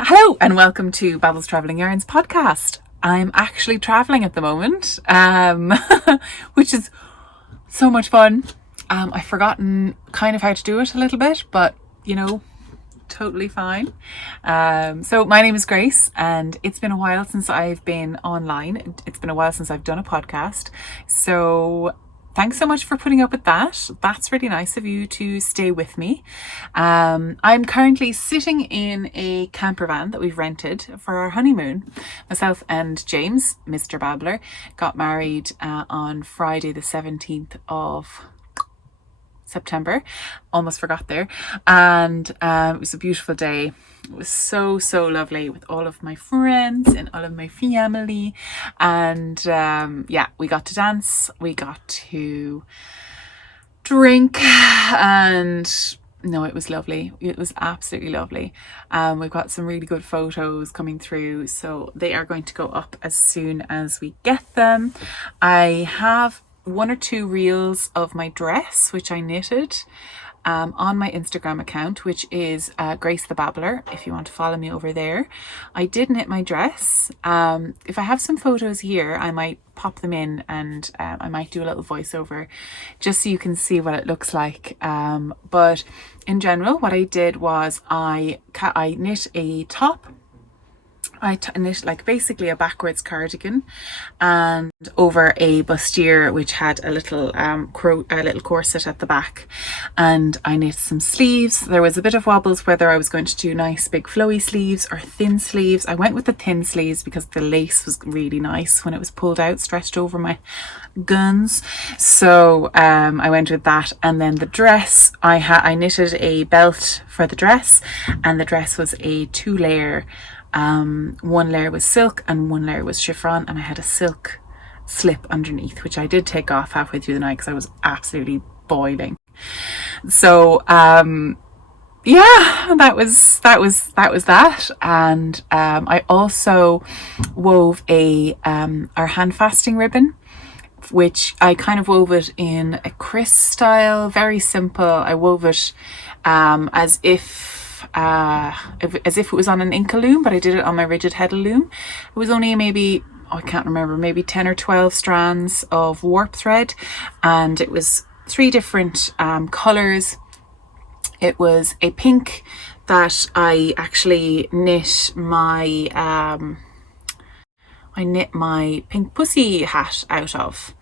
Hello and welcome to Babbles Travelling Yarns podcast. I'm actually travelling at the moment, which is so much fun. I've forgotten kind of how to do it a little bit, but you know, totally fine. So my name is Grace and it's been a while since I've been online. It's been a while since I've done a podcast. So thanks so much for putting up with that. That's really nice of you to stay with me. I'm currently sitting in a campervan that we've rented for our honeymoon. Myself and James, Mr. Babbler, got married on Friday the 17th of September. Almost forgot there. And it was a beautiful day. It was so lovely with all of my friends and all of my family. And yeah, we got to dance, we got to drink, and no, it was lovely. It was absolutely lovely. We've got some really good photos coming through, so they are going to go up as soon as we get them. I have one or two reels of my dress which I knitted on my Instagram account, which is Grace the Babbler, if you want to follow me over there. I did knit my dress. If I have some photos here, I might pop them in and I might do a little voiceover just so you can see what it looks like. But in general, what I did was I knit a top. I knit like basically a backwards cardigan and over a bustier which had a little corset at the back, and I knit some sleeves. There was a bit of wobbles whether I was going to do nice big flowy sleeves or thin sleeves. I went with the thin sleeves because the lace was really nice when it was pulled out, stretched over my guns. So I went with that. And then the dress, I knitted a belt for the dress, and the dress was a 2-layer. One layer was silk and one layer was chiffon, and I had a silk slip underneath, which I did take off halfway through the night because I was absolutely boiling. So yeah, that was that. And I also wove our hand fasting ribbon, which I kind of wove it in a Chris style, very simple. I wove it as if it was on an Inca loom, but I did it on my rigid heddle loom. It was only maybe, I can't remember, maybe 10 or 12 strands of warp thread, and it was 3 different colours. It was a pink that I actually knit my pink pussy hat out of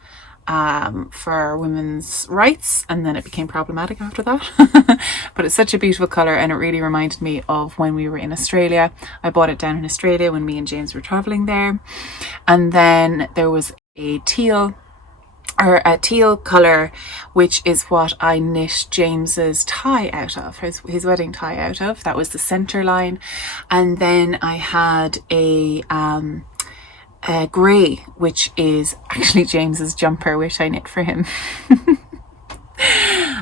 for women's rights, and then it became problematic after that. But it's such a beautiful colour, and it really reminded me of when we were in Australia. I bought it down in Australia when me and James were travelling there. And then there was a teal colour, which is what I knit James's tie out of, his wedding tie out of. That was the centre line. And then I had a grey, which is actually James's jumper, which I knit for him.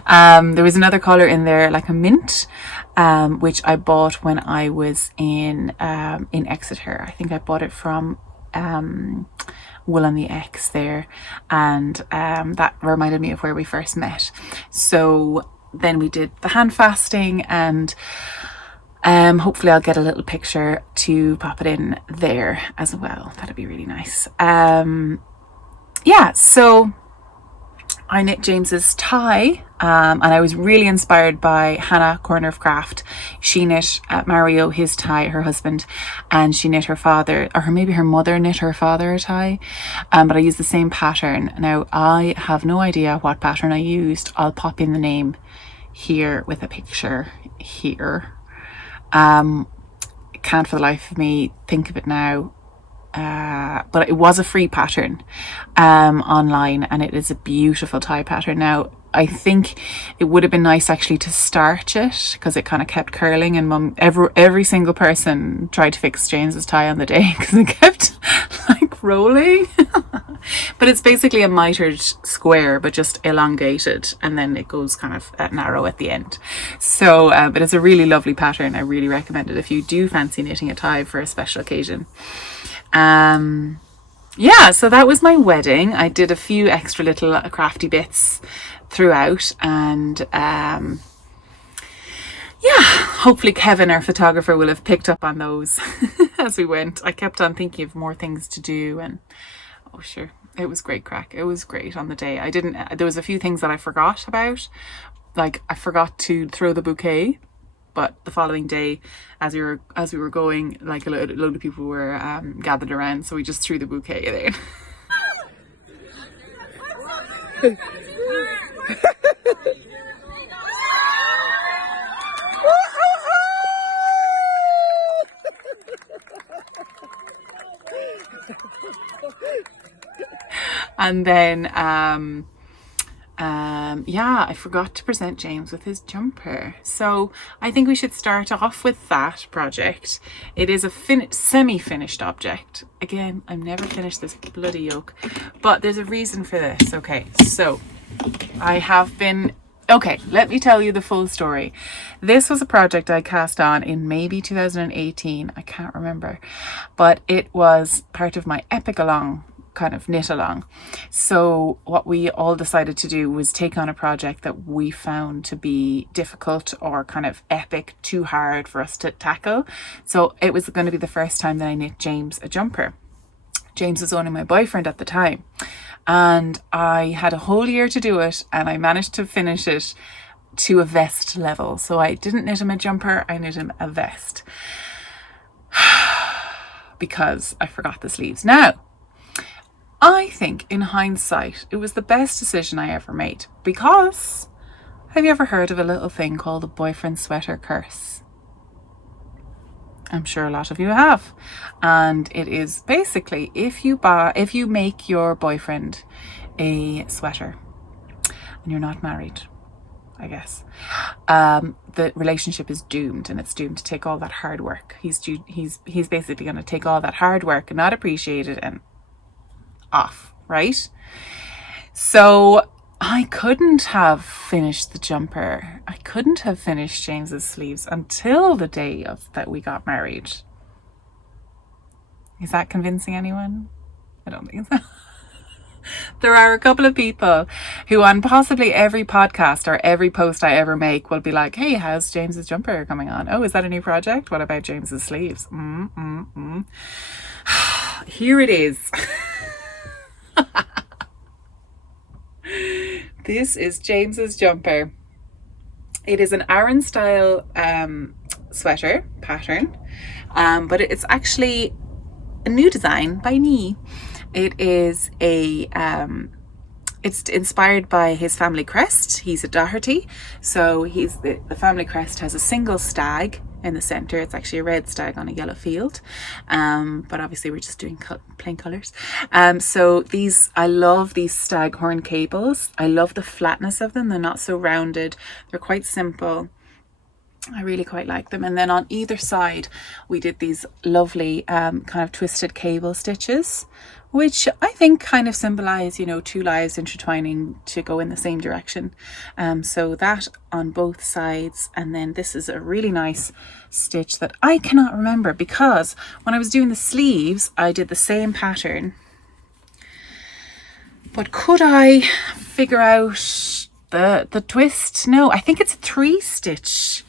There was another colour in there, like a mint, which I bought when I was in Exeter. I think I bought it from Wool on the X there, and that reminded me of where we first met. So then we did the hand fasting, and hopefully I'll get a little picture to pop it in there as well. That'd be really nice. Yeah, so I knit James's tie, and I was really inspired by Hannah, Corner of Craft. She knit Mario his tie, her husband, and she knit her father, or maybe her mother knit her father a tie, but I used the same pattern. Now I have no idea what pattern I used. I'll pop in the name here with a picture here. Can't for the life of me think of it now, but it was a free pattern online, and it is a beautiful tie pattern. Now I think it would have been nice actually to starch it, because it kind of kept curling, and Mum, every single person tried to fix James's tie on the day because it kept like rolling. But it's basically a mitered square, but just elongated, and then it goes kind of narrow at the end. So but it's a really lovely pattern. I really recommend it if you do fancy knitting a tie for a special occasion. Yeah, so that was my wedding. I did a few extra little crafty bits throughout, and yeah, hopefully Kevin, our photographer, will have picked up on those as we went. I kept on thinking of more things to do, and oh sure, it was great crack. It was great on the day. There was a few things that I forgot about. Like I forgot to throw the bouquet, but the following day, as we were going, like a load of people were gathered around, so we just threw the bouquet there. And then yeah, I forgot to present James with his jumper, so I think we should start off with that project. It is a semi-finished object. Again, I'm never finished this bloody yoke, but there's a reason for this. Okay, so okay, let me tell you the full story. This was a project I cast on in maybe 2018, I can't remember, but it was part of my epic along kind of knit along. So what we all decided to do was take on a project that we found to be difficult or kind of epic, too hard for us to tackle. So it was going to be the first time that I knit James a jumper. James was only my boyfriend at the time, and I had a whole year to do it, and I managed to finish it to a vest level. So I didn't knit him a jumper, I knit him a vest because I forgot the sleeves. Now, I think in hindsight, it was the best decision I ever made, because have you ever heard of a little thing called the boyfriend sweater curse? I'm sure a lot of you have. And it is basically if you make your boyfriend a sweater and you're not married, I guess, the relationship is doomed, and it's doomed to take all that hard work. He's basically going to take all that hard work and not appreciate it and off, right? So I couldn't have finished the jumper. I couldn't have finished James's sleeves until the day that we got married. Is that convincing anyone? I don't think so. There are a couple of people who on possibly every podcast or every post I ever make will be like, hey, how's James's jumper coming on? Oh, is that a new project? What about James's sleeves? Here it is. This is James's jumper. It is an Aran style sweater pattern, but it's actually a new design by me. It is it's inspired by his family crest. He's a Doherty, so the family crest has a single stag in the center. It's actually a red stag on a yellow field, but obviously we're just doing plain colors. So I love these staghorn cables. I love the flatness of them. They're not so rounded. They're quite simple. I really quite like them. And then on either side we did these lovely kind of twisted cable stitches, which I think kind of symbolize, two lives intertwining to go in the same direction. So that on both sides. And then this is a really nice stitch that I cannot remember, because when I was doing the sleeves I did the same pattern, but could I figure out the twist? No, I think it's a three stitch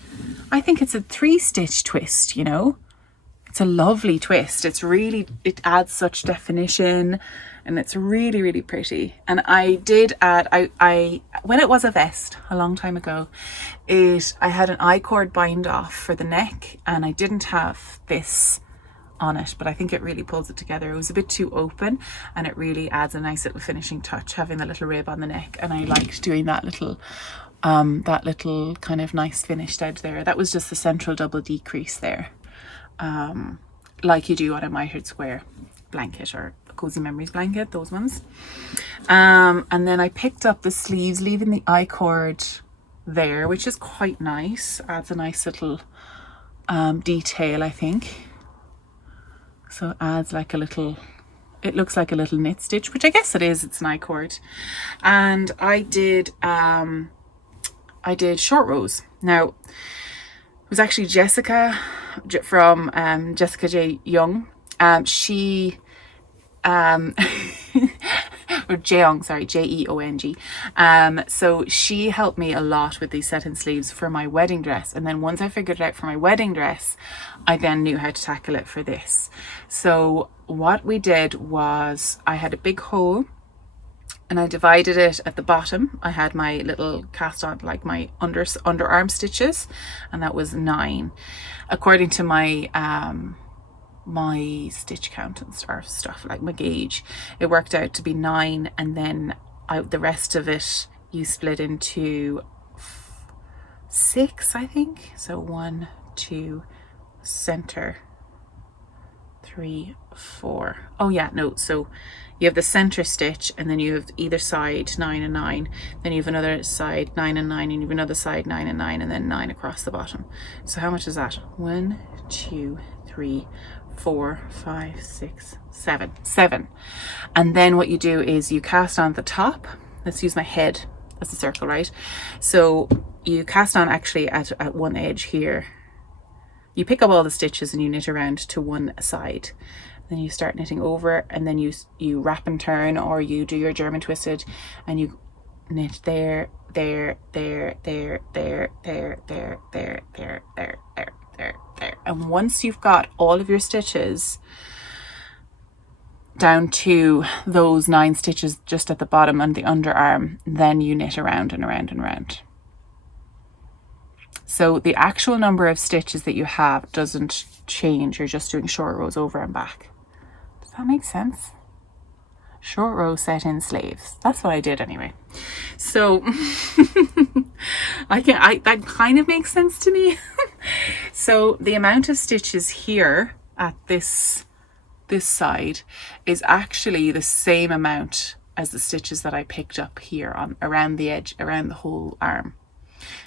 twist. It's a lovely twist. It adds such definition, and it's really, really pretty. And I did add, I when it was a vest a long time ago, I had an I-cord bind off for the neck, and I didn't have this on it, but I think it really pulls it together. It was a bit too open, and it really adds a nice little finishing touch, having the little rib on the neck. And I liked doing that little kind of nice finished edge there. That was just the central double decrease there, like you do on a mitered square blanket or a Cozy Memories blanket, those ones. And then I picked up the sleeves, leaving the I-cord there, which is quite nice. Adds a nice little detail, I think. So it adds it looks like a little knit stitch, which I guess it is. It's an I-cord. And I did short rows. Now, it was actually Jessica from Jessica J. Young. She or Jeong, sorry, Jeong. So she helped me a lot with these set-in sleeves for my wedding dress. And then once I figured it out for my wedding dress, I then knew how to tackle it for this. So what we did was I had a big hole and I divided it at the bottom. I had my little cast on, like my underarm stitches, and that was 9. According to my my stitch count and stuff, like my gauge, it worked out to be 9, and then the rest of it you split into 6, I think. So 1, 2, center, 3, 4. Oh yeah, no, so you have the center stitch, and then you have either side 9 and 9, then you have another side 9 and 9, and you have another side 9 and 9, and then 9 across the bottom. So how much is that? 1, 2, 3, 4, 5, 6, 7. And then what you do is you cast on the top. Let's use my head as a circle, right? So you cast on actually at one edge here. You pick up all the stitches and you knit around to one side. Then you start knitting over, and then you wrap and turn, or you do your German twisted, and you knit there, there, there, there, there, there, there, there, there, there, there, there, there. And once you've got all of your stitches down to those 9 stitches just at the bottom and the underarm, then you knit around and around and around. So the actual number of stitches that you have doesn't change. You're just doing short rows over and back. Does that make sense? Short row set-in sleeves. That's what I did anyway. So that kind of makes sense to me. So the amount of stitches here at this side is actually the same amount as the stitches that I picked up here on around the edge, around the whole arm.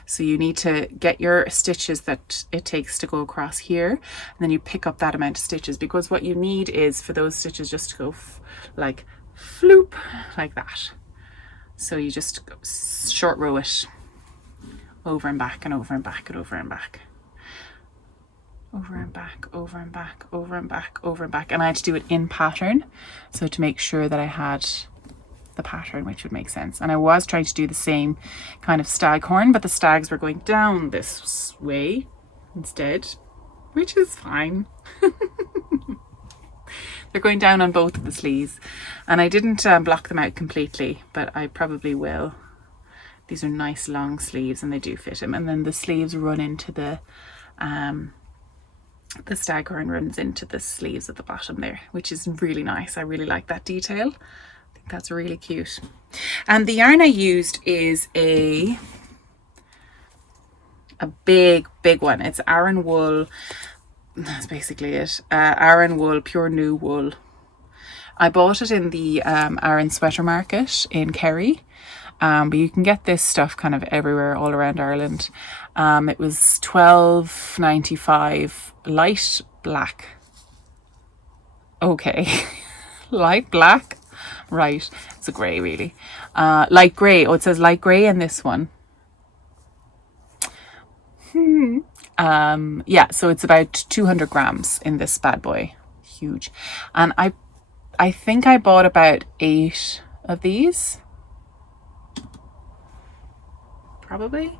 So you need to get your stitches that it takes to go across here, and then you pick up that amount of stitches, because what you need is for those stitches just to go like floop, like that. So you just go short row it over and back and over and back and over and back. Over and back, over and back, over and back, over and back. And I had to do it in pattern, so to make sure that I had the pattern, which would make sense. And I was trying to do the same kind of staghorn, but the stags were going down this way instead, which is fine. They're going down on both of the sleeves, and I didn't block them out completely, but I probably will. These are nice long sleeves and they do fit him. And then the sleeves run into the staghorn runs into the sleeves at the bottom there, which is really nice. I really like that detail. That's really cute. And the yarn I used is a big one. It's Aran wool. That's basically it. Aran wool, pure new wool. I bought it in the Aran sweater market in Kerry. But you can get this stuff kind of everywhere all around Ireland. It was $12.95, light black. Okay, light black. Right, it's a grey really. Light grey. Oh, it says light grey in this one. Yeah, so it's about 200 grams in this bad boy. Huge. And I think I bought about 8 of these. Probably.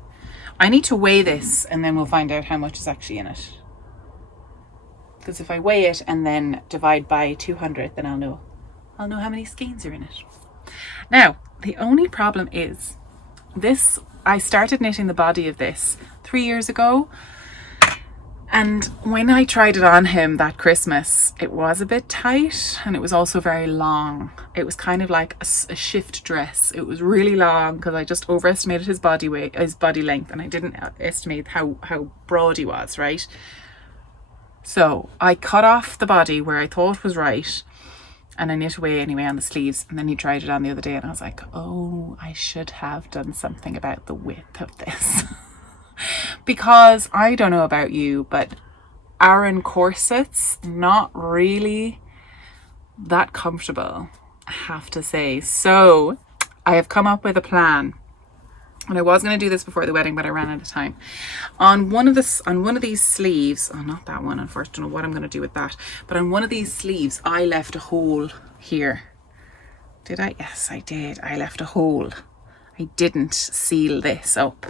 I need to weigh this and then we'll find out how much is actually in it. Because if I weigh it and then divide by 200, then I'll know how many skeins are in it. Now, the only problem is this, I started knitting the body of this 3 years ago, and when I tried it on him that Christmas, it was a bit tight and it was also very long. It was kind of like a shift dress. It was really long because I just overestimated his body weight, his body length, and I didn't estimate how broad he was, right? So I cut off the body where I thought was right, and I knit away anyway on the sleeves, and then he tried it on the other day and I was like, oh, I should have done something about the width of this. Because I don't know about you, but Aran corsets, not really that comfortable, I have to say. So I have come up with a plan. And I was going to do this before the wedding, but I ran out of time. On one of these sleeves, oh, not that one, unfortunately, I don't know what I'm going to do with that. But on one of these sleeves, I left a hole here. Did I? Yes, I did. I left a hole. I didn't seal this up.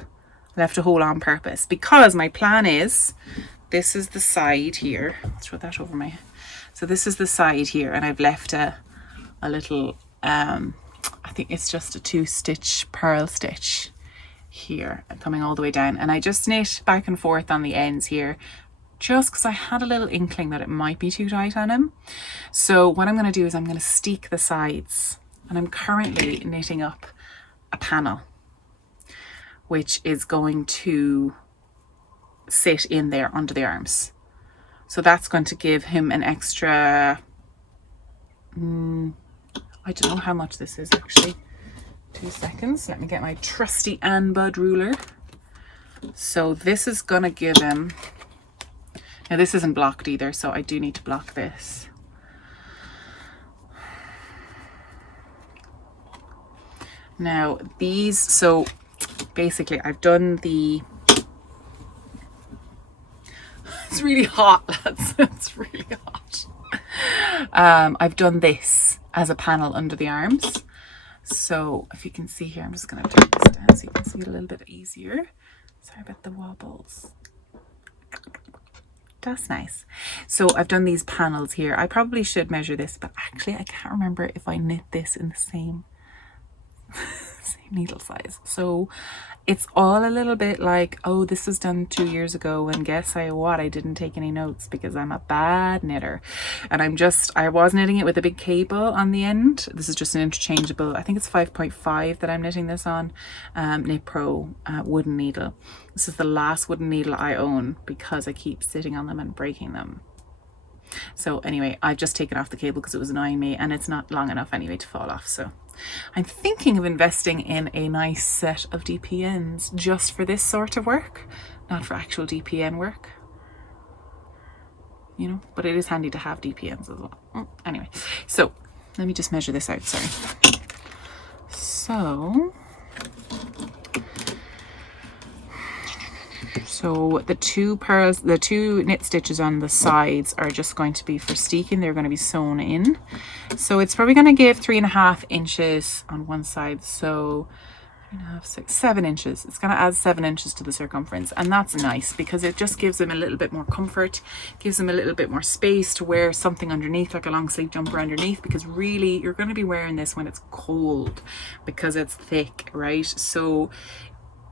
I left a hole on purpose because my plan is, this is the side here. Let's throw that over my head. So this is the side here, and I've left a little, I think it's just a 2-stitch purl stitch here and coming all the way down. And I just knit back and forth on the ends here, just because I had a little inkling that it might be too tight on him. So what I'm going to do is I'm going to steek the sides, and I'm currently knitting up a panel, which is going to sit in there under the arms. So that's going to give him an extra, I don't know how much this is actually. 2 seconds, let me get my trusty Ann Budd ruler. So this is gonna give him, now this isn't blocked either, so I do need to block this. Now these, so basically I've done the, it's really hot, lads. It's really hot. I've done this as a panel under the arms. So if you can see here, I'm just going to turn this down so you can see it a little bit easier. Sorry about the wobbles. That's nice. So I've done these panels here. I probably should measure this, but actually I can't remember if I knit this in the same needle size. So it's all a little bit like, oh, this was done 2 years ago, and guess what, I didn't take any notes because I'm a bad knitter. And I was knitting it with a big cable on the end. This is just an interchangeable, I think it's 5.5 that I'm knitting this on, Knit Pro wooden needle. This is the last wooden needle I own because I keep sitting on them and breaking them. So anyway, I've just taken off the cable because it was annoying me, and it's not long enough anyway to fall off. So I'm thinking of investing in a nice set of DPNs just for this sort of work, not for actual DPN work, you know, but it is handy to have DPNs as well. Anyway, so let me just measure this out, sorry. So the two knit stitches on the sides are just going to be for steeking. They're going to be sewn in. So it's probably going to give 3.5 inches on one side. So 3.5, 6, 7 inches. It's going to add 7 inches to the circumference. And that's nice because it just gives them a little bit more comfort, gives them a little bit more space to wear something underneath, like a long sleeve jumper underneath, because really you're going to be wearing this when it's cold because it's thick, right? So,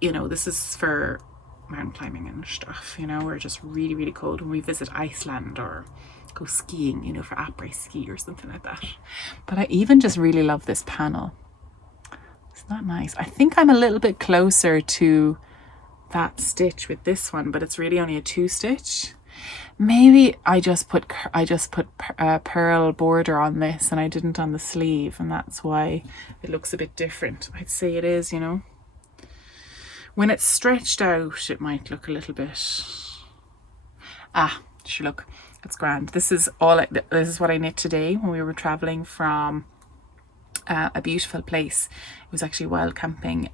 you know, this is for mountain climbing and stuff, you know, we're just really, really cold when we visit Iceland or go skiing, you know, for après ski or something like that. But I even just really love this panel. It's not nice. I think I'm a little bit closer to that stitch with this one, but it's really only a 2-stitch. Maybe I just put pearl border on this and I didn't on the sleeve, and that's why it looks a bit different. I'd say it is, you know. When it's stretched out, it might look a little bit, sure, look, it's grand. This is what I knit today when we were traveling from a beautiful place. It was actually wild camping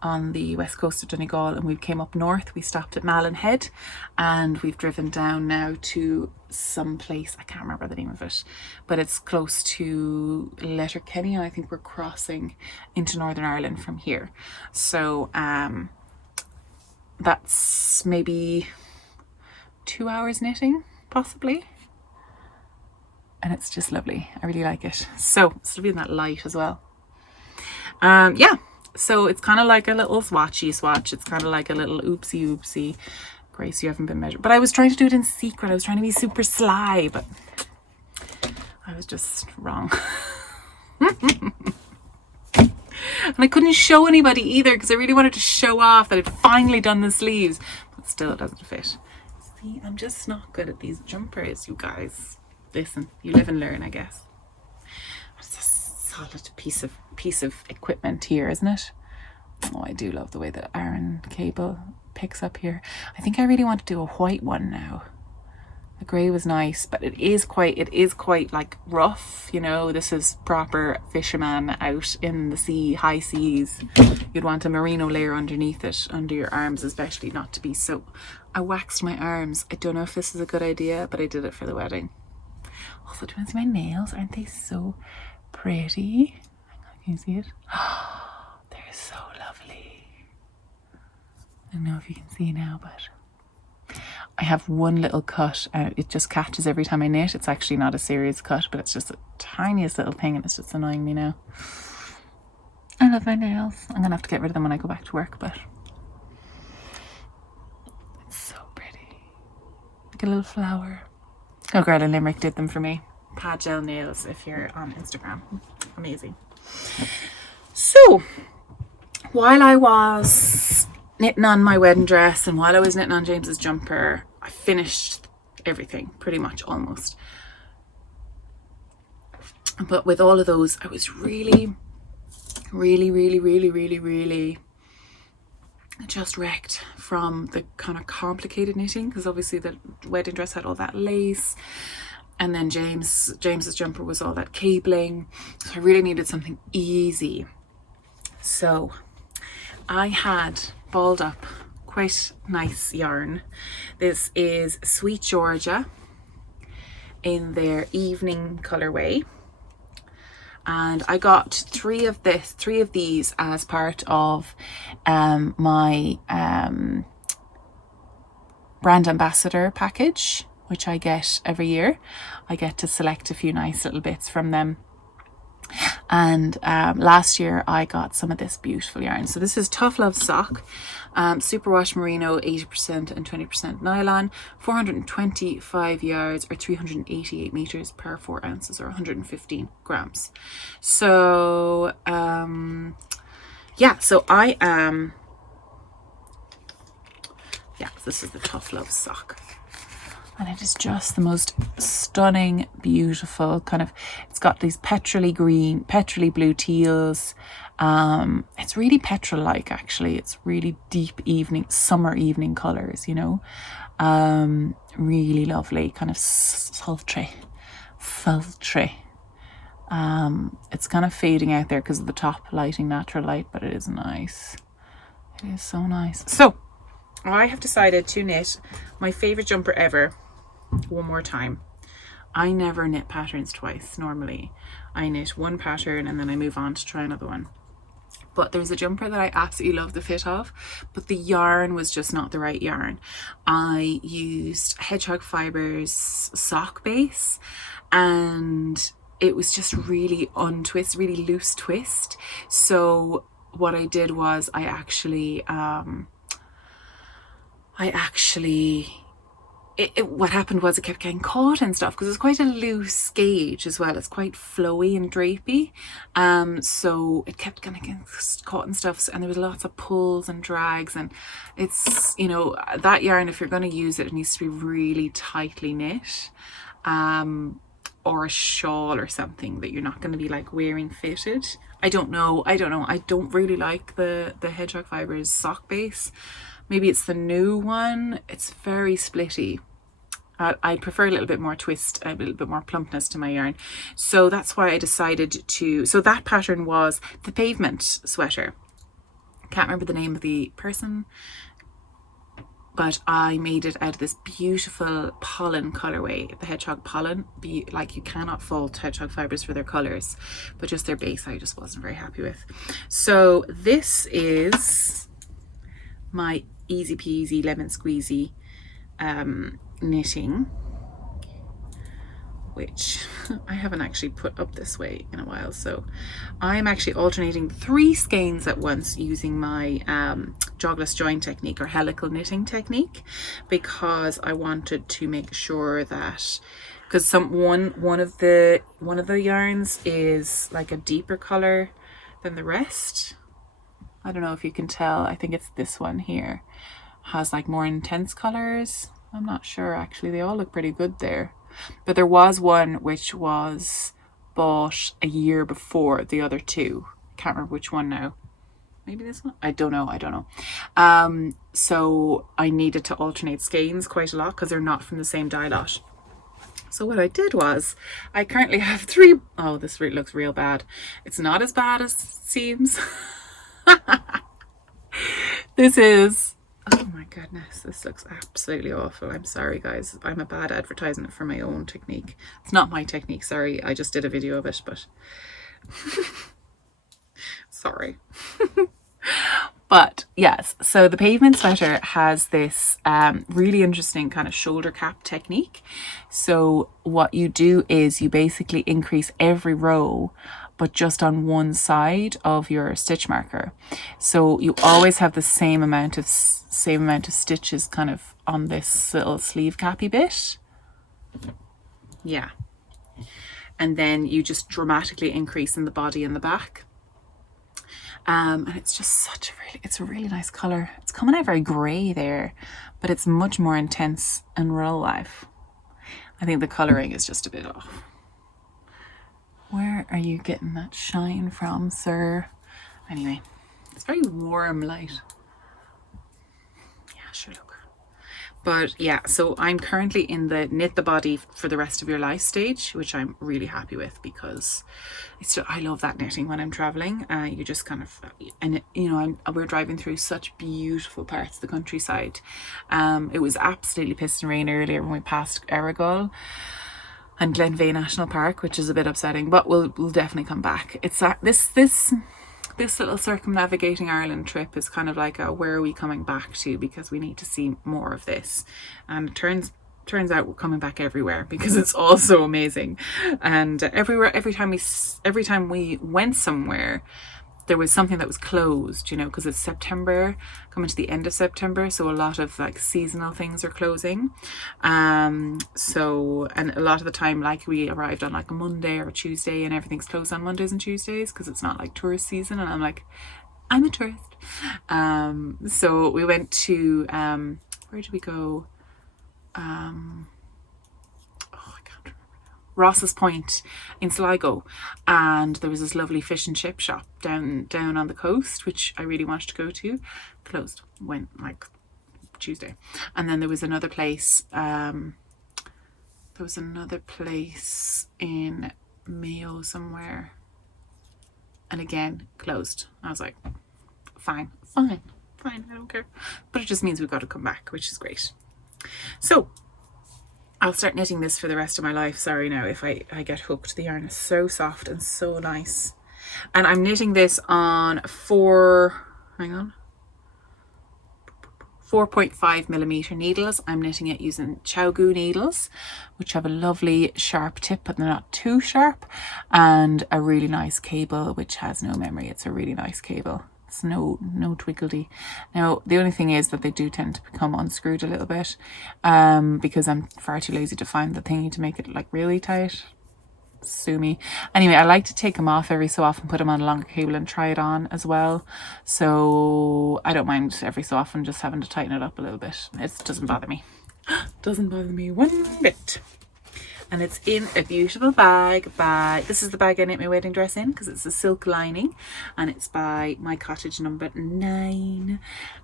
on the west coast of Donegal, and we came up north. We stopped at Malin Head, and we've driven down now to some place, I can't remember the name of it, but it's close to Letterkenny, and I think we're crossing into Northern Ireland from here. So that's maybe 2 hours knitting possibly, and it's just lovely. I really like it. So it's lovely in that light as well. Yeah, so it's kind of like a little swatchy swatch. It's kind of like a little oopsie. Grace, you haven't been measured. But I was trying to do it in secret. I was trying to be super sly, but I was just wrong. And I couldn't show anybody either because I really wanted to show off that I'd finally done the sleeves, but still it doesn't fit. See, I'm just not good at these jumpers, you guys. Listen, you live and learn, I guess. It's a solid piece of equipment here, isn't it? Oh, I do love the way the Aran cable picks up here. I think I really want to do a white one now. The grey was nice, but it is quite like rough, you know. This is proper fisherman out in the sea, high seas. You'd want a merino layer underneath it, under your arms especially, not to be so. I waxed my arms. I don't know if this is a good idea, but I did it for the wedding. Also, do you want to see my nails? Aren't they so pretty. Can you see it? Oh, they're so lovely. I don't know if you can see now, but I have one little cut and it just catches every time I knit. It's actually not a serious cut, but it's just the tiniest little thing and it's just annoying me now. I love my nails. I'm gonna have to get rid of them when I go back to work, but it's so pretty. Like a little flower. Oh, girl in Limerick did them for me. Pad gel nails if you're on Instagram. Amazing. So, while I was knitting on my wedding dress and while I was knitting on James's jumper, I finished everything, pretty much, almost. But with all of those, I was really just wrecked from the kind of complicated knitting, because obviously the wedding dress had all that lace, and then James's jumper was all that cabling, so I really needed something easy. So I had balled up quite nice yarn. This is Sweet Georgia in their evening colorway, and I got three of these as part of my brand ambassador package, which I get every year. I get to select a few nice little bits from them. And last year I got some of this beautiful yarn. So this is Tough Love Sock, superwash merino, 80% and 20% nylon, 425 yards or 388 meters per 4 ounces or 115 grams. So yeah, so I am, yeah, this is the Tough Love Sock. And it is just the most stunning, beautiful kind of, it's got these petrol blue teals. It's really petrol-like, actually. It's really deep summer evening colours, you know. Really lovely, kind of sultry. It's kind of fading out there because of the top lighting, natural light, but it is nice. It is so nice. So I have decided to knit my favourite jumper ever one more time. I never knit patterns twice normally. I knit one pattern and then I move on to try another one. But there's a jumper that I absolutely love the fit of, but the yarn was just not the right yarn. I used Hedgehog Fibers sock base and it was just really really loose twist. So what I did was I actually what happened was it kept getting caught and stuff because it's quite a loose gauge as well. It's quite flowy and drapey, so it kept kind of getting caught and stuff, and there was lots of pulls and drags, and it's, you know, that yarn, if you're going to use it, it needs to be really tightly knit, or a shawl or something that you're not going to be like wearing fitted. I don't know. I don't really like the Hedgehog Fibers sock base. Maybe it's the new one. It's very splitty. I prefer a little bit more twist, a little bit more plumpness to my yarn. So that's why I decided to, so that pattern was the Pavement sweater. Can't remember the name of the person, but I made it out of this beautiful pollen colorway, the Hedgehog pollen. Like, you cannot fault Hedgehog Fibers for their colors, but just their base I just wasn't very happy with. So this is my easy peasy lemon squeezy knitting, which I haven't actually put up this way in a while. So I'm actually alternating 3 skeins at once using my jogless join technique or helical knitting technique, because I wanted to make sure that, because one of the yarns is like a deeper color than the rest. I don't know if you can tell. I think it's this one here has like more intense colors. I'm not sure, actually. They all look pretty good there. But there was one which was bought a year before the other two. Can't remember which one now. Maybe this one? I don't know. So I needed to alternate skeins quite a lot because they're not from the same dye lot. So what I did was, I currently have 3. Oh, this really looks real bad. It's not as bad as it seems. This is, oh my goodness, this looks absolutely awful. I'm sorry, guys. I'm a bad advertisement for my own technique. It's not my technique, sorry. I just did a video of it, but Sorry. But yes, so the pavement sweater has this really interesting kind of shoulder cap technique. So what you do is you basically increase every row, but just on one side of your stitch marker. So you always have the same amount of stitches kind of on this little sleeve cappy bit. Yeah. And then you just dramatically increase in the body and the back. And it's just it's a really nice colour. It's coming out very grey there, but it's much more intense in real life. I think the colouring is just a bit off. Where are you getting that shine from, sir? Anyway, it's very warm light. Yeah, sure, look. But yeah, so I'm currently in the knit the body for the rest of your life stage, which I'm really happy with because I love that knitting when I'm traveling. You just kind of, and you know, we're driving through such beautiful parts of the countryside. It was absolutely pissing rain earlier when we passed Errigal and Glenveigh National Park, which is a bit upsetting, but we'll definitely come back. It's this little circumnavigating Ireland trip is kind of like a where are we coming back to, because we need to see more of this. And it turns out we're coming back everywhere because it's all so amazing. And every time we went somewhere, there was something that was closed, you know, because it's September, coming to the end of September, so a lot of like seasonal things are closing. So, and a lot of the time, like we arrived on like a Monday or a Tuesday and everything's closed on Mondays and Tuesdays because it's not like tourist season, and I'm like, I'm a tourist. So we went to where did we go? Ross's Point in Sligo, and there was this lovely fish and chip shop down on the coast, which I really wanted to go to. Closed, went like Tuesday. And then there was another place in Mayo somewhere, and again closed. I was like, fine, I don't care. But it just means we've got to come back, which is great. So I'll start knitting this for the rest of my life. Sorry now if I get hooked. The yarn is so soft and so nice. And I'm knitting this on 4.5mm needles. I'm knitting it using chiao needles, which have a lovely sharp tip, but they're not too sharp, and a really nice cable, which has no memory. It's a really nice cable. It's no twiggledy. Now the only thing is that they do tend to become unscrewed a little bit, because I'm far too lazy to find the thingy to make it like really tight. Sue me. Anyway, I like to take them off every so often, put them on a longer cable and try it on as well. So I don't mind every so often just having to tighten it up a little bit. It doesn't bother me. Doesn't bother me one bit. And it's in a beautiful bag this is the bag I knit my wedding dress in, because it's a silk lining, and it's by My Cottage number 9,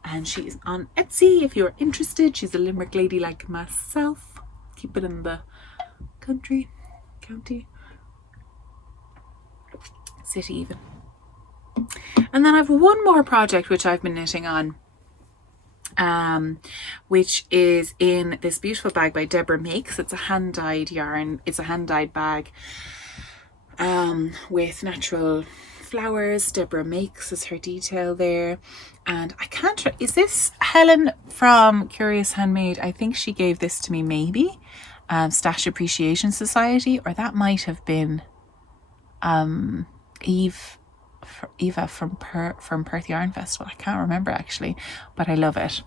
and she's on Etsy if you're interested. She's a Limerick lady like myself. Keep it in the county, city even. And then I've one more project which I've been knitting on, which is in this beautiful bag by Deborah Makes. It's a hand-dyed yarn. It's a hand-dyed bag with natural flowers. Deborah Makes is her detail there. And I can't, is this Helen from Curious Handmade? I think she gave this to me, maybe. Stash Appreciation Society, or that might have been Eva from Perth Yarn Festival. I can't remember actually, but I love it.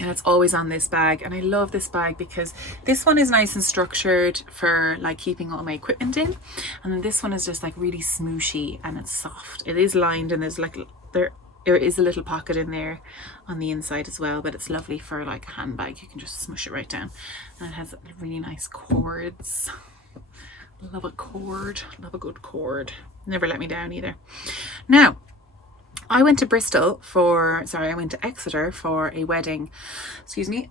And it's always on this bag, and I love this bag because this one is nice and structured for like keeping all my equipment in, and then this one is just like really smooshy and it's soft. It is lined, and there's like there is a little pocket in there on the inside as well, but it's lovely for like a handbag. You can just smush it right down, and it has really nice cords. Love a cord, love a good cord. Never let me down either. Now, I went to Exeter for a wedding. Excuse me.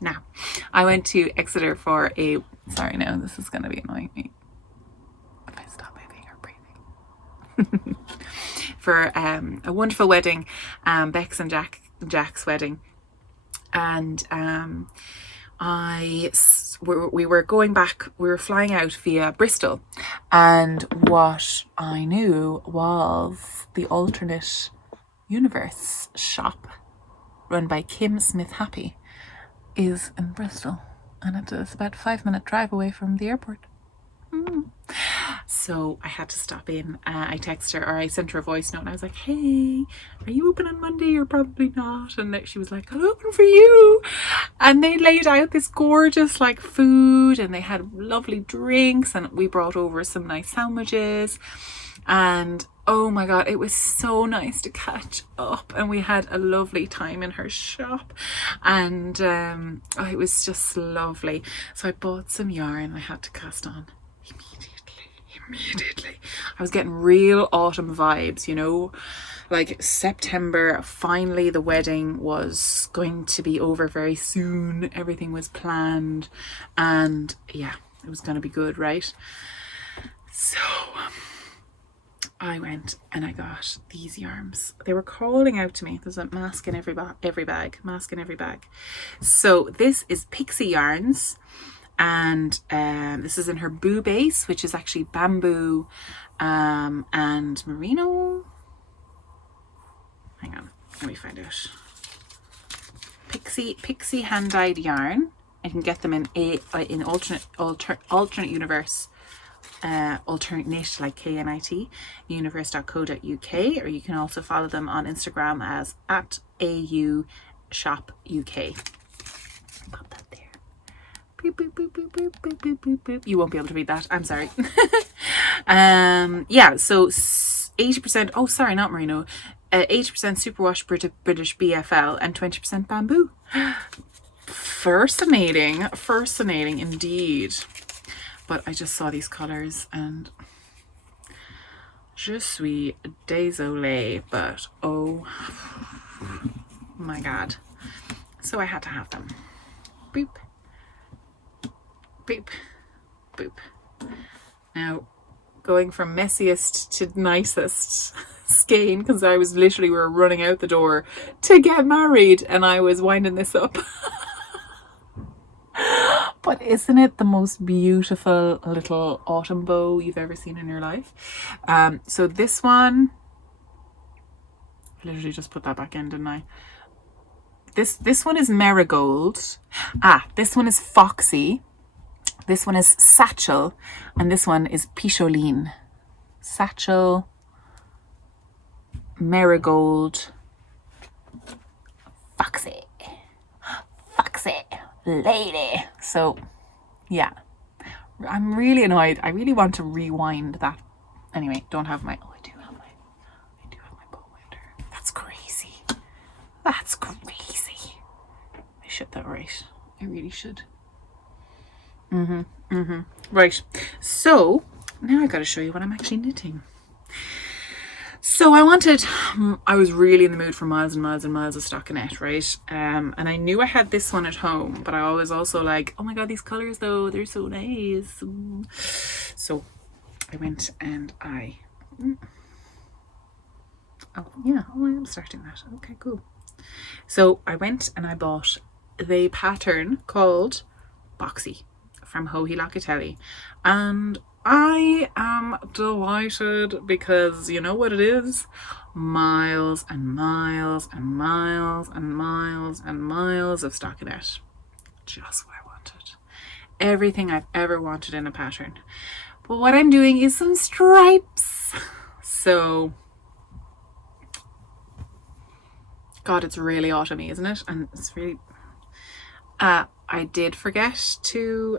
Now, I went to Exeter for a, sorry now, this is going to be annoying me. If I stop moving or breathing. For a wonderful wedding, Bex and Jack's wedding. And we were going back, we were flying out via Bristol, and what I knew was the Alterknit Universe shop run by Kim Smith Happy is in Bristol, and it's about a 5-minute drive away from the airport. So I had to stop in. I texted her, or I sent her a voice note, and I was like, hey, are you open on Monday? Or probably not. And she was like, I'll open for you. And they laid out this gorgeous like food, and they had lovely drinks, and we brought over some nice sandwiches. And oh my god, it was so nice to catch up, and we had a lovely time in her shop, and it was just lovely. So I bought some yarn I had to cast on immediately. I was getting real autumn vibes, you know, like September, finally the wedding was going to be over very soon, everything was planned, and yeah, it was going to be good, right? So I went and I got these yarns. They were calling out to me. There's a mask in every bag, mask in every bag. So this is Pixie Yarns, and this is in her Boo base, which is actually bamboo and merino. Hang on, let me find out. Pixie hand dyed yarn. I can get them in alternate universe. Alterknit, like KNIT, universe.co.uk, or you can also follow them on Instagram as @AU Shop UK. Pop that there. Boop, boop, boop, boop, boop, boop, boop, boop, boop. You won't be able to read that, I'm sorry. Yeah, so 80%, oh sorry, not merino, 80% superwash British BFL and 20% bamboo. Fascinating indeed. But I just saw these colours and je suis désolée, but oh my god. So I had to have them. Boop, boop, boop. Now, going from messiest to nicest skein, because I was literally, we were running out the door to get married and I was winding this up. But isn't it the most beautiful little autumn bow you've ever seen in your life? So this one, I literally just put that back in, didn't I? This one is merigold. This one is foxy. This one is satchel, and this one is Picholine. Satchel, marigold, foxy, lady. So yeah, I'm really annoyed. I really want to rewind that. Anyway, I do have my bow winder. That's crazy. I should that right. I really should. Right, so now I gotta show you what I'm actually knitting. So I was really in the mood for miles and miles and miles of stockinette, right? And I knew I had this one at home, but I was also like, oh my god, these colours though, they're so nice. So I went and I am starting that. Okay, cool. So I went and I bought the pattern called Boxy from Joji Locatelli, and I am delighted because you know what it is? Miles and miles and miles and miles and miles of stockinette. Just what I wanted. Everything I've ever wanted in a pattern. But what I'm doing is some stripes. So, God, it's really autumny, isn't it? And it's really... I did forget to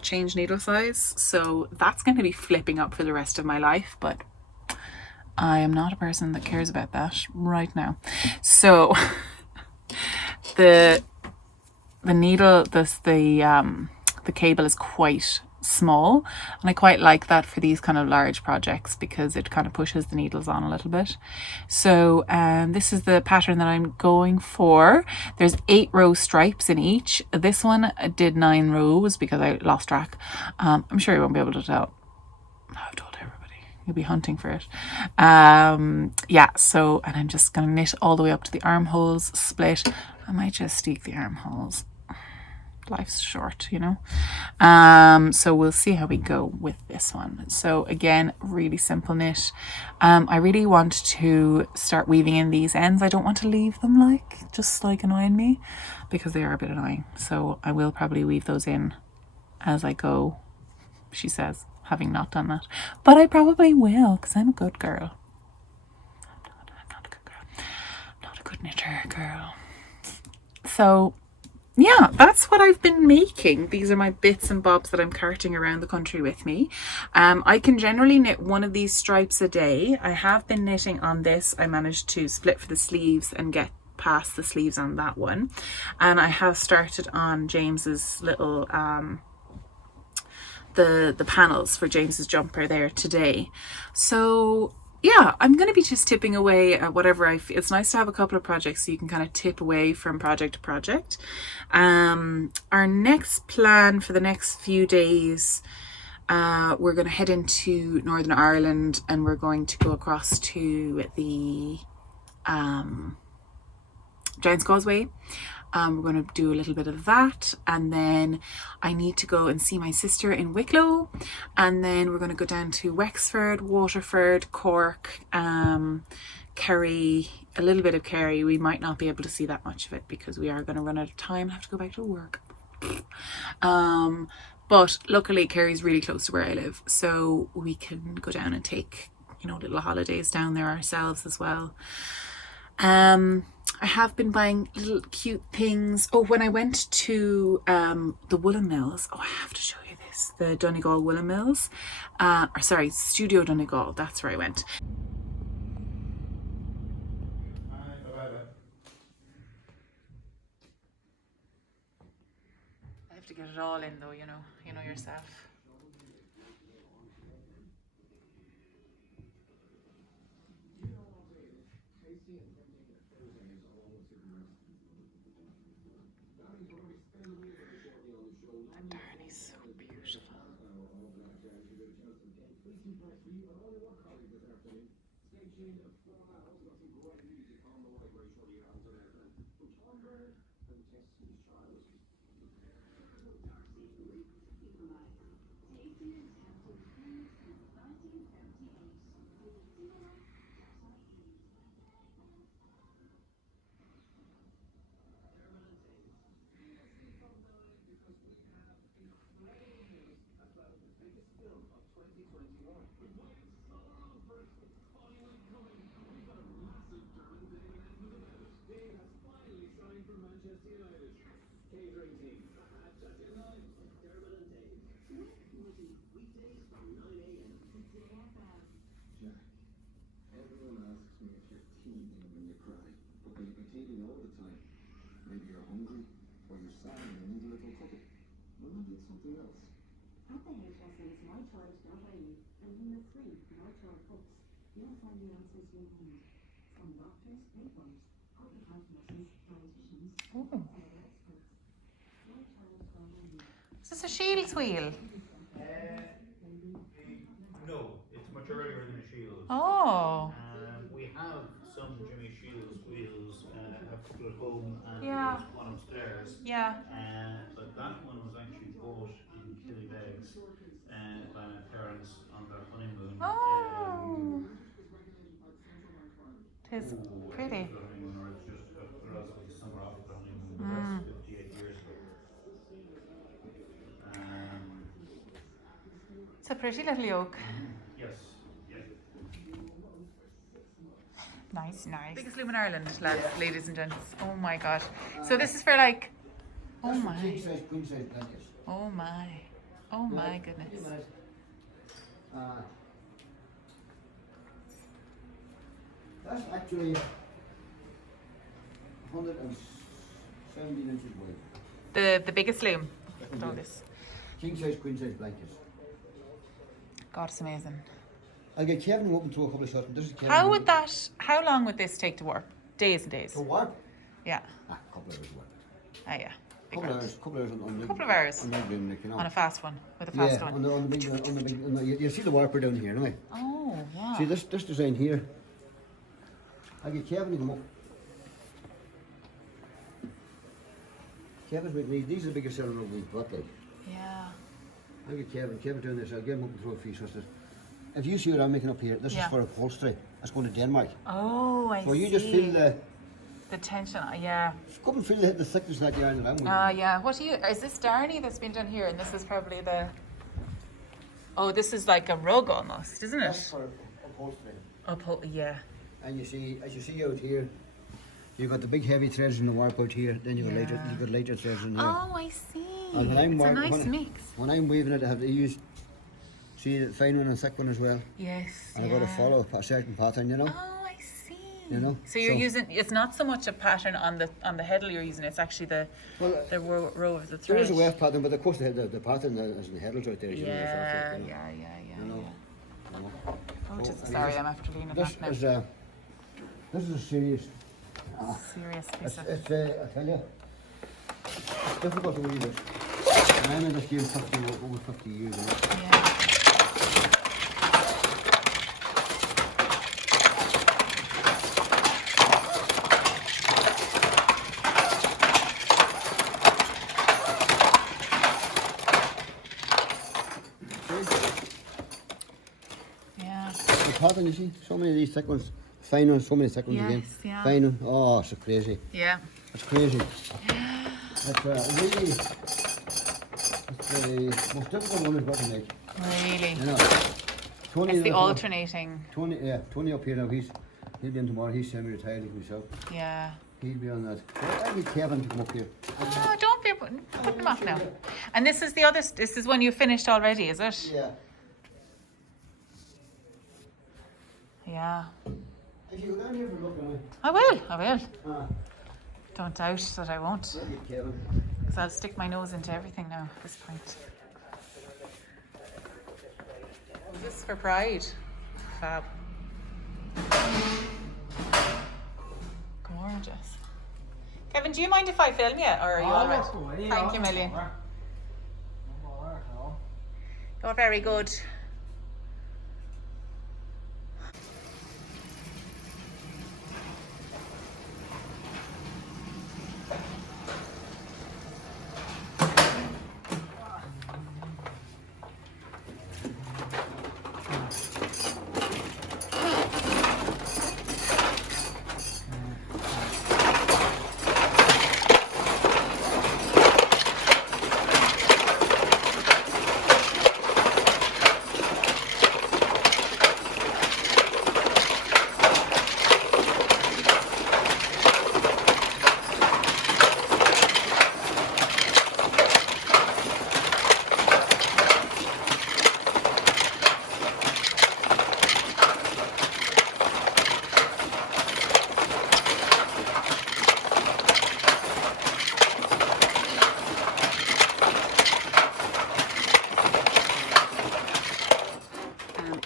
change needle size, so that's going to be flipping up for the rest of my life, but I am not a person that cares about that right now. So the needle, the cable is quite small, and I quite like that for these kind of large projects because it kind of pushes the needles on a little bit. So this is the pattern that I'm going for. There's 8 row stripes in each. This one did 9 rows because I lost track. I'm sure you won't be able to tell. I've told everybody. You'll be hunting for it. Yeah, so, and I'm just going to knit all the way up to the armholes split. I might just steek the armholes life's short, you know. So we'll see how we go with this one. So again, really simple knit. I really want to start weaving in these ends. I don't want to leave them like just like annoying me, because they are a bit annoying. So I will probably weave those in as I go, she says, having not done that. But I probably will, because I'm a good girl. I'm not a good girl. Not a good knitter girl. So yeah, that's what I've been making. These are my bits and bobs that I'm carting around the country with me. I can generally knit one of these stripes a day. I have been knitting on this. I managed to split for the sleeves and get past the sleeves on that one. And I have started on James's little the panels for James's jumper there today. So yeah, I'm going to be just tipping away at whatever I feel. It's nice to have a couple of projects so you can kind of tip away from project to project. Our next plan for the next few days, we're going to head into Northern Ireland, and we're going to go across to the Giant's Causeway. We're going to do a little bit of that, and then I need to go and see my sister in Wicklow, and then we're going to go down to Wexford, Waterford, Cork, Kerry, a little bit of Kerry. We might not be able to see that much of it because we are going to run out of time and have to go back to work. But luckily Kerry's really close to where I live, so we can go down and take, you know, little holidays down there ourselves as well. I have been buying little cute things. Oh, when I went to the woolen mills, oh, I have to show you this, the Donegal woolen mills, or sorry, Studio Donegal, that's where I went. I have to get it all in though, you know yourself. Darn, he's so beautiful. Ooh. Is this a Shields wheel? No, it's much earlier than a Shields. Oh. We have some Jimmy Shields wheels, a couple at home and Yeah. there's one upstairs. Yeah. But that one was actually bought in Killybegs by my parents on their honeymoon. Oh. It is pretty. Their honeymoon, or it's just the summer after the honeymoon, but that's 58 years ago. It's a pretty little yoke. Yes, yeah. Nice. Biggest loom in Ireland, lads, ladies and gents. Oh my god. So this is for like, oh my. Oh my goodness. That's actually 117 inches wide. The biggest loom. Look at all this. King size, queen size blankets. God, it's amazing. I'll get Kevin up and throw a couple of shots. This is Kevin. How long would this take to warp? Days and days. To warp? Yeah. A couple of hours warp. Ah, yeah. Couple of hours on Couple of hours. On the big loom, like, you know. On a fast one, with a fast one. On the big, you see the warper down here, anyway. Oh, wow. See this design here. I'll get Kevin to come up. Kevin's making these are the biggest seller of we've got, like. Yeah. I'll get Kevin doing this, I'll get him up and throw a few sisters. If you see what I'm making up here, this is for upholstery. That's going to Denmark. Oh, I see. So you just feel the tension, yeah. Come and feel the thickness of that yarn that I'm weaving. Yeah. What is this darny that's been done here? And this is probably the... Oh, this is like a rug almost, isn't it? That's for upholstery. Yeah. And you see, as you see out here, you've got the big heavy threads in the warp out here, then you've got lighter threads in here. Oh, I see. And when I'm It's a nice mix. When I'm weaving it, I have to use, see the fine one and thick one as well. Yes. And I've got to follow a certain pattern, you know. Oh, I see. You know. So you're using, it's not so much a pattern on the heddle you're using, it's actually the row of the thread. There is a weft pattern, but of course the pattern is in the heddles right there. Yeah. You know. Oh, sorry, I'm after leaning back now. This is a serious. Serious piece of... I tell you, it's difficult to weave it. And I'm in this game over 50 years. You know? Yeah. The pattern, you see, so many of these thick ones, fine ones, so many thick ones again. Yeah. Fine one, oh, it's so crazy. Yeah. It's crazy. It's really, it's the most difficult one we've got to make. Really? You know, Tony, it's the alternating. Tony up here now, he'll be in tomorrow, he's semi-retired like myself. Yeah. He'll be on that. I'll get Kevin to come up here. Oh, don't be putting them off now. And this is the other, this is one you finished already, is it? Yeah. Yeah. If you go down here for a look, anyway. I will. Don't doubt that I won't. I'll get Kevin. Because I'll stick my nose into everything now at this point. Was this for Pride? Fab. Gorgeous. Kevin, do you mind if I film you? Or are you alright? Thank you, million. You're very good.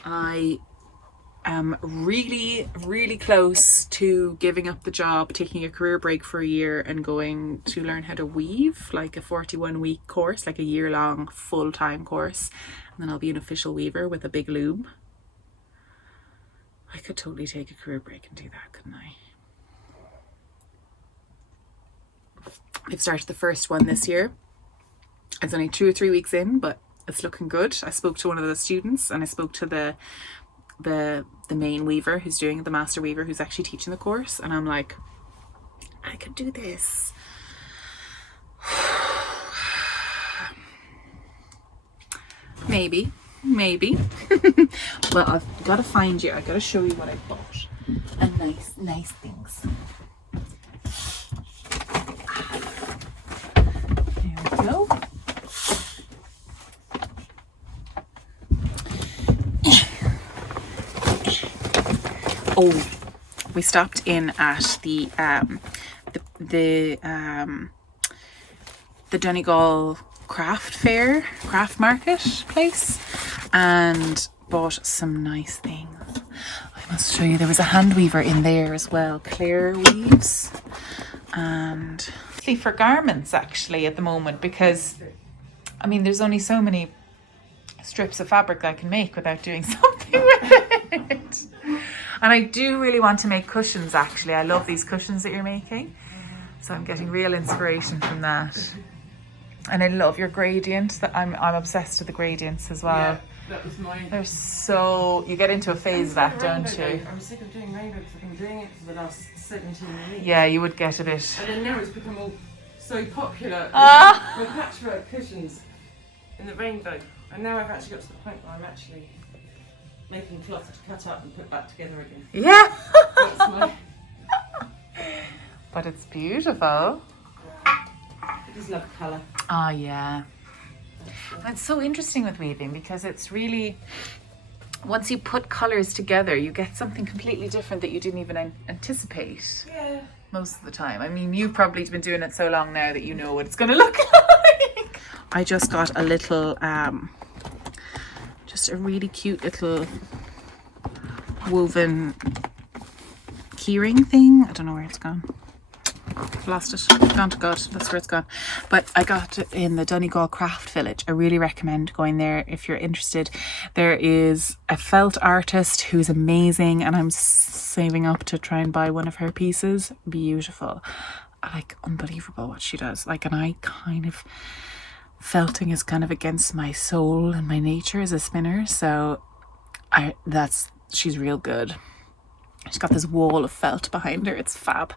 I am really close to giving up the job, taking a career break for a year and going to learn how to weave, like a 41-week course, like a year-long full-time course, and then I'll be an official weaver with a big loom. I could totally take a career break and do that, couldn't I? I've started the first one this year. It's only 2 or 3 weeks in, but it's looking good. I spoke to one of the students and I spoke to the main weaver who's doing the master weaver who's actually teaching the course, and I'm like, I could do this. Maybe. Well, I've got to find you. I've got to show you what I bought. And nice things. There we go. Oh, we stopped in at the Donegal craft market place and bought some nice things. I must show you, there was a hand weaver in there as well, Claire Weaves, and for garments actually at the moment, because I mean there's only so many strips of fabric that I can make without doing something with it. And I do really want to make cushions actually. I love these cushions that you're making. So I'm getting real inspiration from that. And I love your gradient. That I'm obsessed with the gradients as well. Yeah, that was mine. They're so, you get into a phase of that, don't you? I'm sick of doing rainbow because I've been doing it for the last 17 weeks. Yeah, you would get a bit. And then now it's become all so popular Ah. with patchwork cushions in the rainbow. And now I've actually got to the point where I'm actually making cloth to cut up and put back together again. Yeah. That's my... But it's beautiful. I just love colour. Oh yeah. And it's so interesting with weaving because it's really, once you put colours together, you get something completely different that you didn't even anticipate. Yeah. Most of the time. I mean, you've probably been doing it so long now that you know what it's going to look like. I just got a little, just a really cute little woven keyring thing. I don't know where it's gone. I've lost it. Gone to God. That's where it's gone. But I got it in the Donegal Craft Village. I really recommend going there if you're interested. There is a felt artist who's amazing, and I'm saving up to try and buy one of her pieces. Beautiful. Like, unbelievable what she does. Like, and I kind of, felting is kind of against my soul and my nature as a spinner. So she's real good. She's got this wall of felt behind her. It's fab.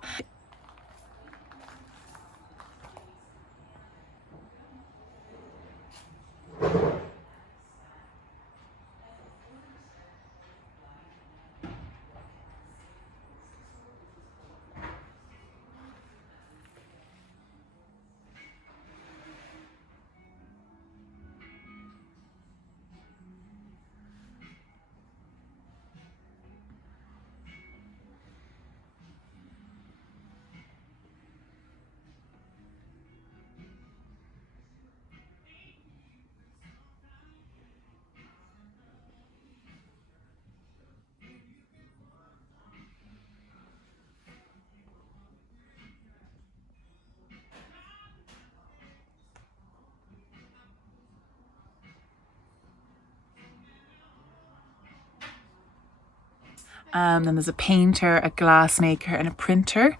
Then there's a painter, a glass maker and a printer,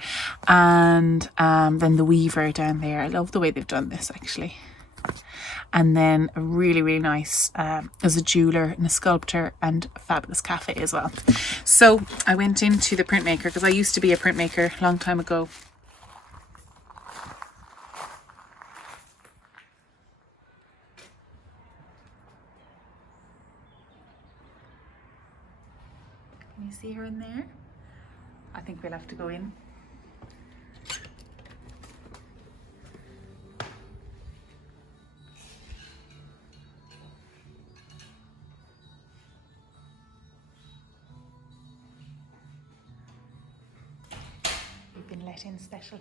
and then the weaver down there. I love the way they've done this actually. And then a really, really nice, there's a jeweler and a sculptor and a fabulous cafe as well. So I went into the printmaker because I used to be a printmaker a long time ago. Can you see her in there? I think we'll have to go in. We've been let in special.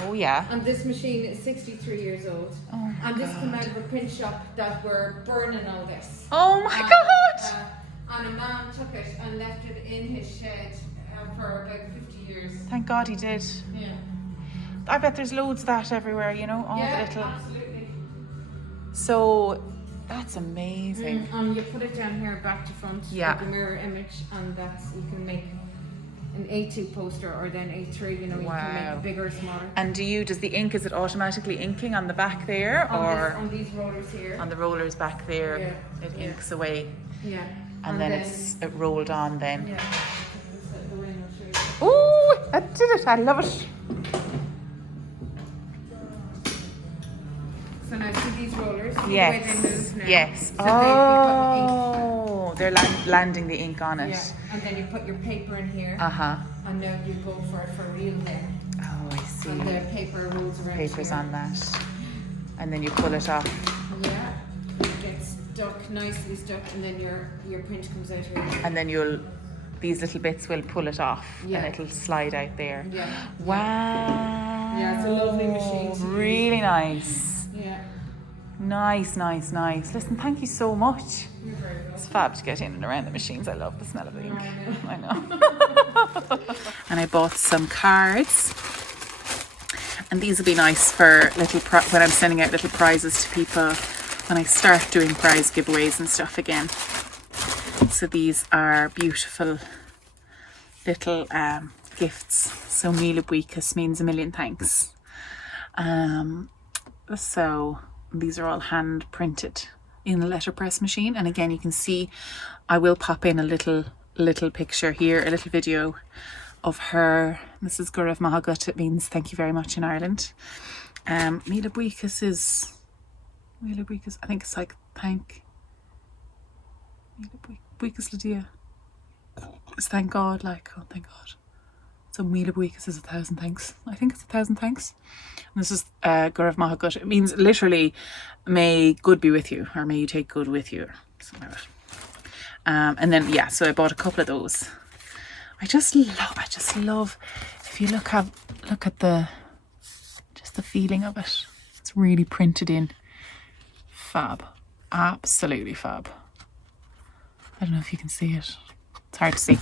Oh yeah. And this machine is 63 years old. Oh my and this God. came out of a print shop that were burning all this. Oh my And, God. And a man took it and left it in his shed for about 50 years. Thank God he did. Yeah. I bet there's loads of that everywhere, you know, all Yeah, the little. absolutely. So that's amazing. And you put it down here back to front, Yeah. like a mirror image, and that's, you can make an A2 poster or then A3, you know, you can Wow. make bigger or smaller. And does the ink, is it automatically inking on the back there, or On these rollers here. on the rollers back there? Yeah, It yeah. inks away, Yeah. and then it rolled on then. Yeah. Go in, I'll show you. Ooh, I did it! I love it. So now see these rollers? See Yes. the way they move now? Yes. So they become ink. Oh, they're landing the ink on it. Yeah, and then you put your paper in here, and then you go for real then. Oh, I see. And the paper rolls around. Paper's here. on that, and then you pull it off. Yeah, it gets stuck, nicely stuck, and then your print comes out here. And then these little bits will pull it off, Yeah. and it'll slide out there. Yeah. Wow. Yeah, it's a lovely machine to use. Really nice. Yeah. Nice. Listen, thank you so much. You're very welcome. It's fab to get in and around the machines. I love the smell of the ink. I know. And I bought some cards. And these will be nice for when I'm sending out little prizes to people when I start doing prize giveaways and stuff again. So these are beautiful little gifts. So Míle buíochas means a million thanks. So these are all hand printed in the letterpress machine, and again you can see I will pop in a little picture here, a little video of her. This is Gurav Mahagut. It means thank you very much in Ireland. Míle buíochas is I think it's like thank Míle buíochas le dia. It's thank God, like, oh thank God. So Míle buíochas is 1,000 thanks. I think it's 1,000 thanks. And this is Gurav Mahagut. It means literally, may good be with you, or may you take good with you, or something like that. And then yeah, so I bought a couple of those. I just love. If you look at just the feeling of it. It's really printed in. Fab, absolutely fab. I don't know if you can see it. It's hard to see,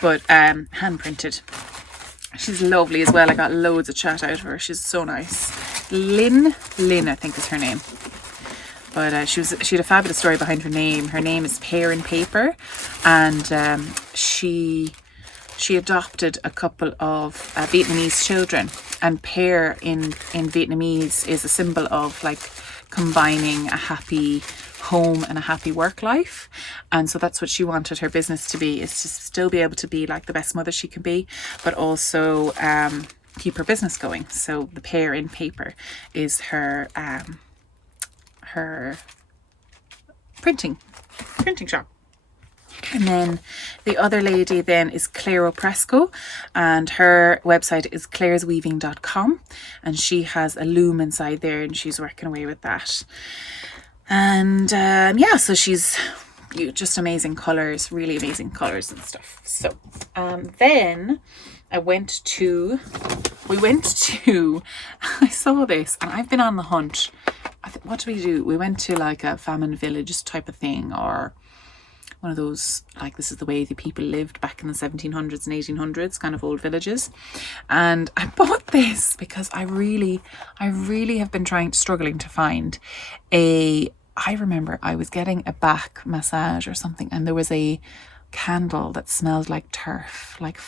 but hand printed. She's lovely as well. I got loads of chat out of her. She's so nice. Lynn, I think is her name. But she had a fabulous story behind her name. Her name is Pear and Paper, and she adopted a couple of Vietnamese children. And pear in Vietnamese is a symbol of like combining a happy home and a happy work life, and so that's what she wanted her business to be, is to still be able to be like the best mother she can be, but also keep her business going. So the Pear in Paper is her printing shop. And then the other lady then is Claire O'Presco, and her website is clairesweaving.com, and she has a loom inside there and she's working away with that. And yeah, so she's just amazing colours, really amazing colours and stuff. So then we went to I saw this and I've been on the hunt. What do we do? We went to like a famine village type of thing, or one of those, like, this is the way the people lived back in the 1700s and 1800s, kind of old villages. And I bought this because I really have been struggling to find I remember I was getting a back massage or something, and there was a candle that smelled like turf, like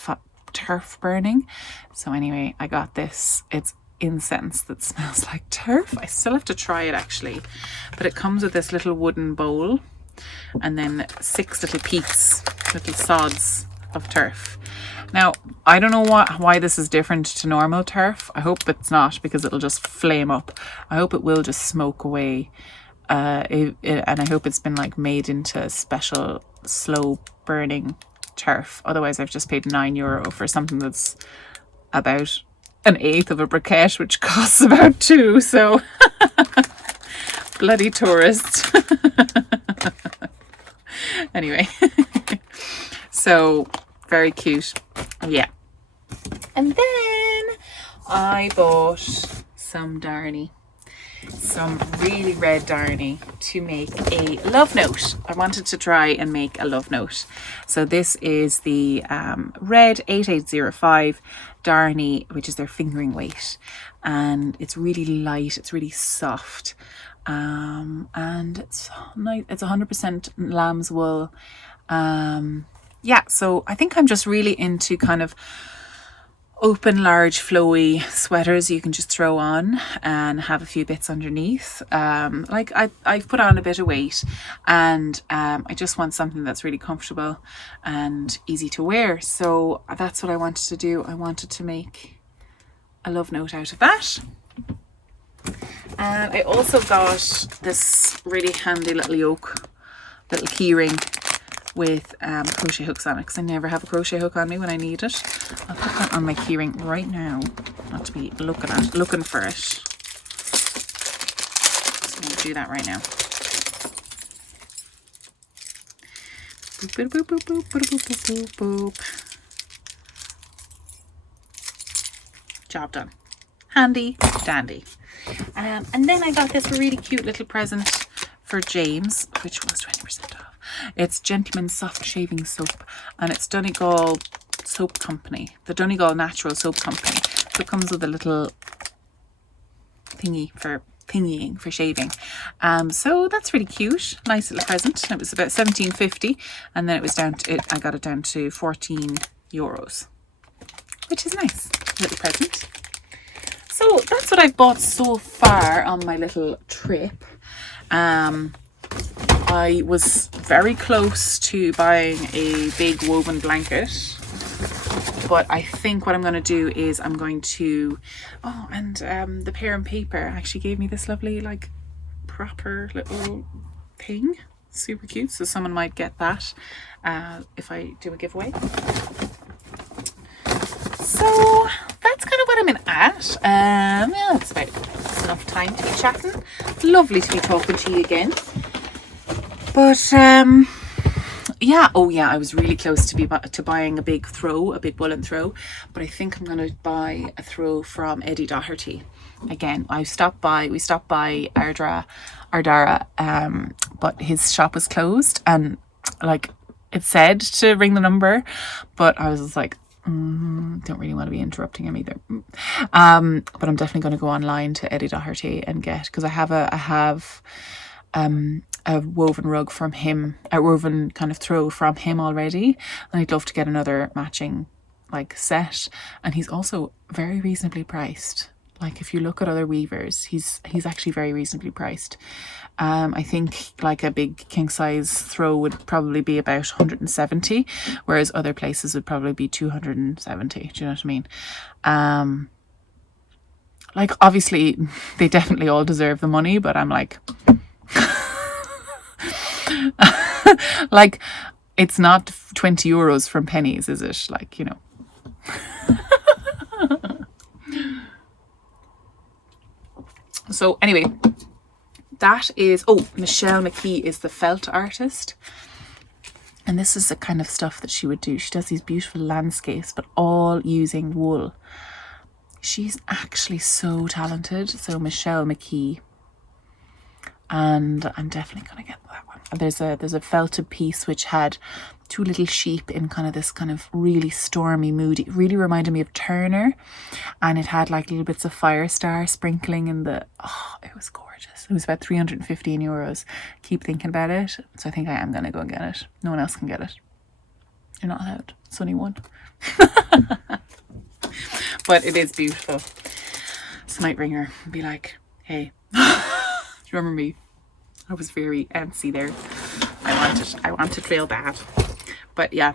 turf burning. So anyway, I got this. It's incense that smells like turf. I still have to try it actually, but it comes with this little wooden bowl and then 6 little peats, little sods of turf. Now, I don't know why this is different to normal turf. I hope it's not, because it'll just flame up. I hope it will just smoke away. And I hope it's been like made into special slow burning turf. Otherwise, I've just paid €9 for something that's about 1/8 of a briquette, which costs about 2. So bloody tourist. Anyway, so very cute. Yeah. And then I bought some darnie, some really red darnie, to make a love note. I wanted to try and make a love note. So this is the red 8805 darnie, which is their fingering weight, and it's really light, it's really soft, and it's nice. It's 100% lamb's wool. Yeah, so I think I'm just really into kind of open, large, flowy sweaters you can just throw on and have a few bits underneath. Like I've put on a bit of weight, and I just want something that's really comfortable and easy to wear. So that's what I wanted to do. I wanted to make a love note out of that. And I also got this really handy little yoke, little key ring with crochet hooks on it, because I never have a crochet hook on me when I need it. I'll put that on my keyring right now, not to be looking for it. So I'm going to do that right now. Boop, boop, boop, boop, boop, boop, boop, boop, boop. Job done. Handy dandy. And then I got this really cute little present for James, which was 20% off. It's Gentleman's Soft Shaving Soap, and it's Donegal Soap Company, the Donegal Natural Soap Company. So it comes with a little thingy for thingying for shaving. So that's really cute. Nice little present. It was about $17.50, and then it was down to I got it down to €14, which is nice. Little present. So that's what I've bought so far on my little trip. I was very close to buying a big woven blanket, but I think what I'm going to do is I'm going to, the Pear and Paper actually gave me this lovely, like, proper little thing. Super cute. So someone might get that if I do a giveaway. So that's kind of what I'm in at. Yeah, it's enough time to be chatting. Lovely to be talking to you again. But yeah, I was really close to buying a big woolen throw, but I think I'm going to buy a throw from Eddie Doherty. Again, we stopped by Ardara, but his shop was closed, and like it said to ring the number, but I was just like, don't really want to be interrupting him either. But I'm definitely going to go online to Eddie Doherty and get, because I have a woven rug from him, a woven kind of throw from him already, and I'd love to get another matching like set. And he's also very reasonably priced. Like if you look at other weavers, he's actually very reasonably priced. I think like a big king size throw would probably be about 170, whereas other places would probably be 270. Do you know what I mean? Like obviously they definitely all deserve the money, but I'm like, like it's not €20 from pennies, is it? Like, you know. So anyway, that is, Michelle McKee is the felt artist, and this is the kind of stuff that she would do. She does these beautiful landscapes, but all using wool. She's actually so talented. So Michelle McKee, and I'm definitely gonna get that one. There's a felted piece which had two little sheep in kind of this kind of really stormy mood. It really reminded me of Turner, and it had like little bits of fire star sprinkling in the, it was gorgeous. It was about €315. Keep thinking about it. So I think I am gonna go and get it. No one else can get it. You're not allowed. It's only one. But it is beautiful. So I might ring her and be like, hey, do you remember me? I was very antsy there. I wanted real bad. But yeah,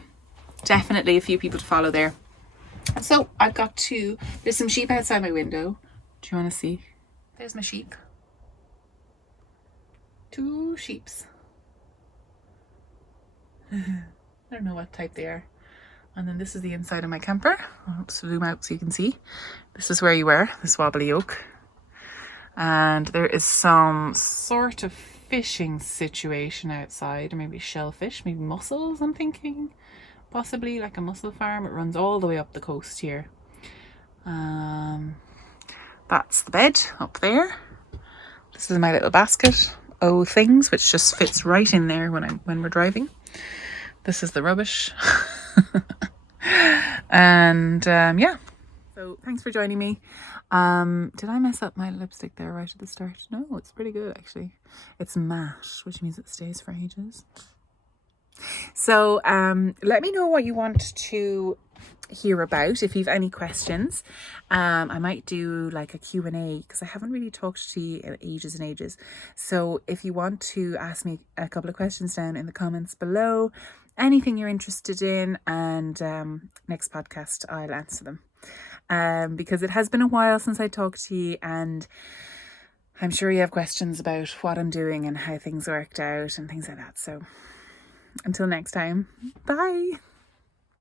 definitely a few people to follow there. So I've got there's some sheep outside my window. Do you want to see? There's my sheep. 2 sheeps. I don't know what type they are. And then this is the inside of my camper. I'll zoom out so you can see. This is where you were, this wobbly yoke. And there is some sort of fishing situation outside, or maybe shellfish, maybe mussels, I'm thinking. Possibly like a mussel farm. It runs all the way up the coast here. That's the bed up there. This is my little basket. Things, which just fits right in there when we're driving. This is the rubbish. And yeah. So thanks for joining me. Did I mess up my lipstick there right at the start? No, it's pretty good actually. It's matte, which means it stays for ages. So let me know what you want to hear about. If you've any questions, I might do like a Q&A, because I haven't really talked to you in ages and ages. So if you want to ask me a couple of questions down in the comments below, anything you're interested in, and next podcast I'll answer them. Because it has been a while since I talked to you, and I'm sure you have questions about what I'm doing and how things worked out and things like that. So Until next time, bye.